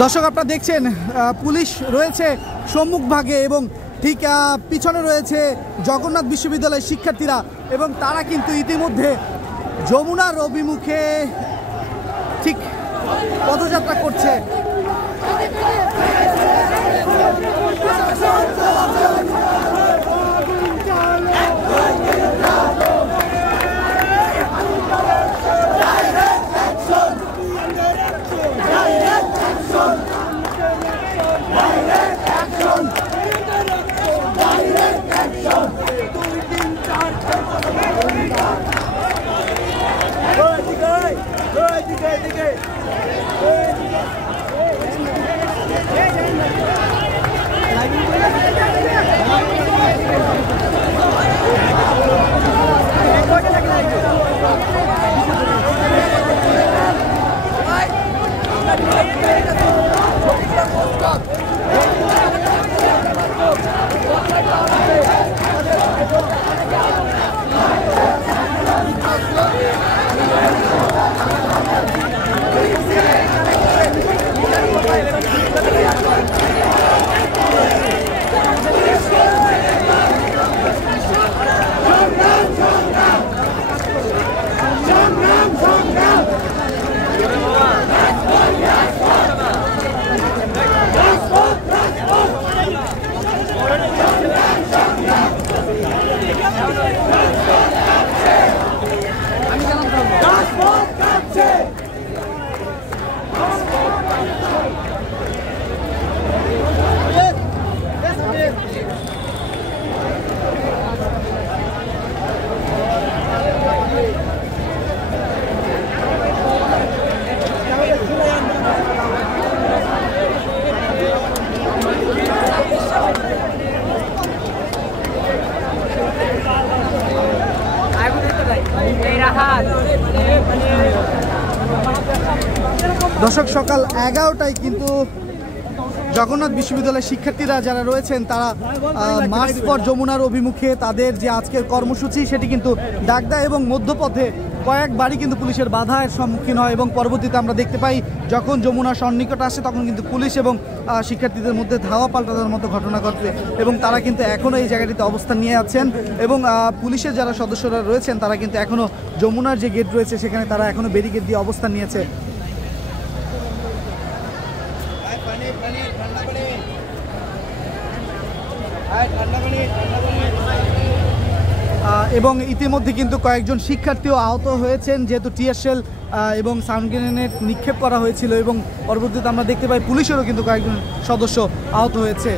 দর্শক আপনারা দেখছেন পুলিশ রয়েছে সম্মুখভাগে এবং ঠিক পিছনে রয়েছে জগন্নাথ বিশ্ববিদ্যালয়ের শিক্ষার্থীরা এবং তারা কিন্তু ইতিমধ্যে যমুনার অভিমুখে ঠিক পদযাত্রা করছে। দর্শক সকাল 11টায় কিন্তু জগন্নাথ বিশ্ববিদ্যালয়ের শিক্ষার্থীরা যারা রয়েছেন তারা মার্চ ফর যমুনার অভিমুখে তাদের যে আজকের কর্মসূচি সেটি কিন্তু ডাক দেয় এবং মধ্যপথে কয়েকবারই কিন্তু পুলিশের বাধার সম্মুখীন হয় এবং পরবর্তীতে আমরা দেখতে পাই যখন যমুনার সন্নিকট আসে তখন কিন্তু পুলিশ এবং শিক্ষার্থীদের মধ্যে ধাওয়া পাল্টানোর মতো ঘটনা ঘটে এবং তারা কিন্তু এখনও এই জায়গাটিতে অবস্থান নিয়ে আছেন এবং পুলিশের যারা সদস্যরা রয়েছেন তারা কিন্তু এখনও যমুনার যে গেট রয়েছে সেখানে তারা এখনও ব্যারিকেড দিয়ে অবস্থান নিয়েছে। এবং ইতিমধ্যে কিন্তু কয়েকজন শিক্ষার্থীও আহত হয়েছেন যেহেতু টিয়ার শেল এবং সাউন্ড গ্রেনেড নিক্ষেপ করা হয়েছিল এবং পরবর্তীতে আমরা দেখতে পাই পুলিশেরও কিন্তু কয়েকজন সদস্য আহত হয়েছে।